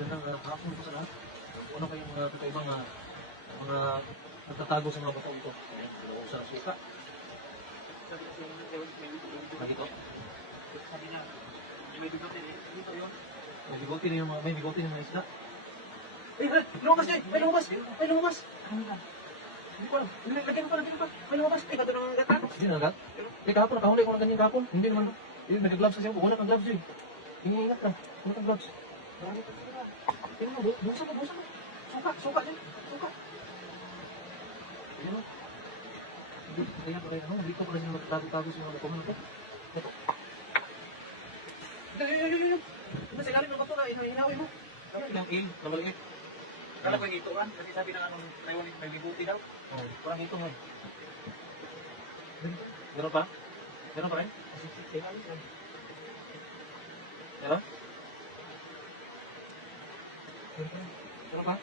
magandang hapon po sa lahat. Ano kayong mga kakaibang mga nagtatago sa mga batong ito? Ayan, dalawang sa suka. Dito. May bigote rin yung mga isda. May lumabas dyan! May lumabas! May lumabas! Hindi ko alam. Lagyan mo pa. May lumabas. Ay, gato ng gatan. Hindi na nagat. Eh, kahapon, nakahuli ko ng ganyan kahapon. Hindi naman. Nag-gloves kasi ako. Wala kang gloves eh. Ingat ka. Wala kang gloves. Tingnan mo, busa mo. Suka dyan. Suka. Ayan o. Kaya pa rin, dito pa rin yung magtago-tago sa mga batongan ito. Ito. Ito, sa ilalim ng bato na hinawin mo. Ilang il na maliit. Kala ko yung ituan, kasi sabi ng anong Taiwan may bibuti daw. Parang ito mo. Meron pa? Meron pa rin? Meron? Meron pa?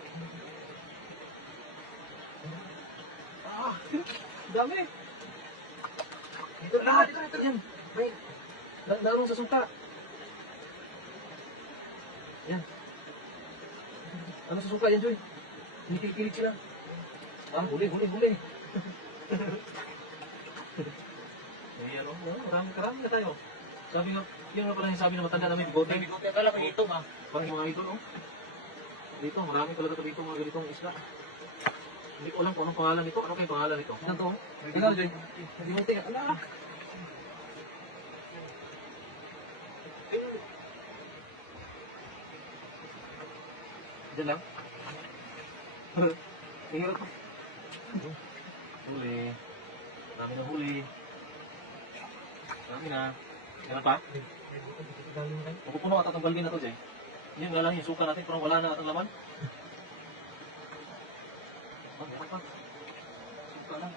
Dami! Ito lahat! Ito. Yan! May nalong sa sungka. Yan. Ano sa sungka yan, Joy? Nikikilig sila. Huli. Ayan, marami na tayo. Sabi nga, yun nga pala yung sabi na matanda namin, bigote. May bibuti, akala ko yung ito ma. Parang yung mga idol, Dito, marami talaga dito mga ganitong isla. Hindi ko alam kung anong pangalan nito. Ano kayong pangalan nito? Ano to? Tingnan, Joy. Bigote. Ala! Diyan lang. Tingnan ko. Huli. Marami na huli. Marami na. Meron pa? Mapupuno at atong galgin na to, Jay. Yun nga lang yung suka natin, parang wala na atong laman. Meron pa. Suka lang.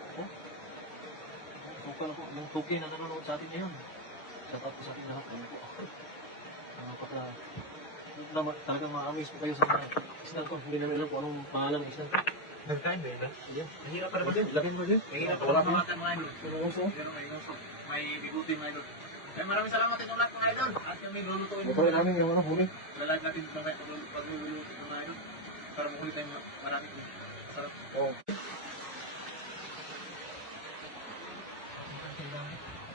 Suka lang po. Yung tuki na nanonood sa atin ngayon. Shout out po sa atin lahat. Ayun po. Talagang ma-amaze po kayo sa mga islang ko. Hindi namin alam kung anong pangalan ng islang ko. Nagkain ba yun? Yan. Mahirap pala ba din? Lagyan mo din. Mahirap pala mamatay mga idol. Pero may uso. May bibuti mga idol. Ay maraming salamat sa lahat mga idol. At kami lulutuin mo. Ito namin yung huli. Lalagay natin ito kayo pagluluto mga idol. Para mahuli tayo marami ko. Masarap. Oo.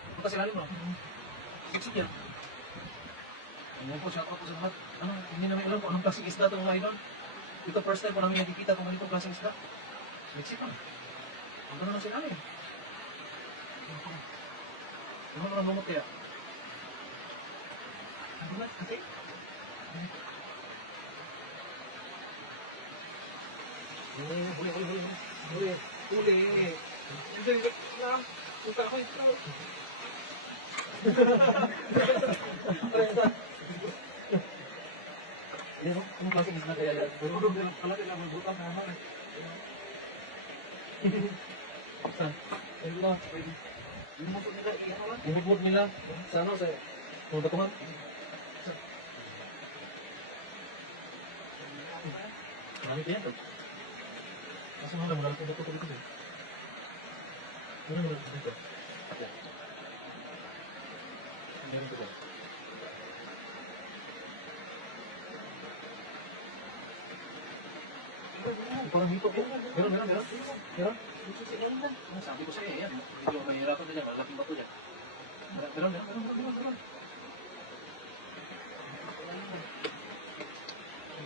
Ito kasi lalim mo. Siksik yan. Ayan po, shout out po sa lahat. Hindi namin alam kung anong klaseng isda ito mga idol. Ito first time ko namin nakikita kung ganitong klaseng isda. Siksik pa. Ang gano'n lang sila eh. Ano naman lumot kaya? Ang gulat kasi. Huli. Hindi na. Punta ako ito. Anong klaseng isda kaya yan? Pero pala kailangan magbutan na naman. Saan? Ayun lang. Yung muso nila, iyan lang. Yung hubod nila. Sa ano? Sa batungan? Saan? Marami kaya ito. Kasi mga malaki na ito dito. Ano malaki dito? Ako. Hindi rin ito. Parang hito po. Meron. Sabi ko sa'yo, yan. Medyo mahirapan na dyan. Malaking bato dyan. Meron.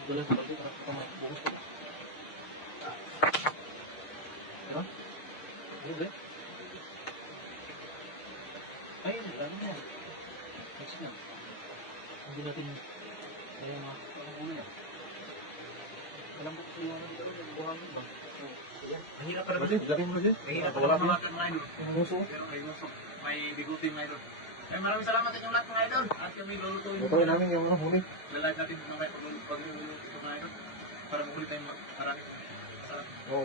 Dala sa bato. Bukas ko. Meron? Meron. Ay, meron na. Next na. Hindi natin ano yan. Alam mo kung ano dito yung buhangin ba? Mahirap pala ba din? Mahirap pala mamatay mga idol. Pero may muso. May bigote mga idol. Ay maraming salamat sa inyong lahat mga idol. At kami lulutuin mo. Ito namin yung huli. Lalagay natin mga pagluluto mga idol. Para mahuli tayong marami. Oo.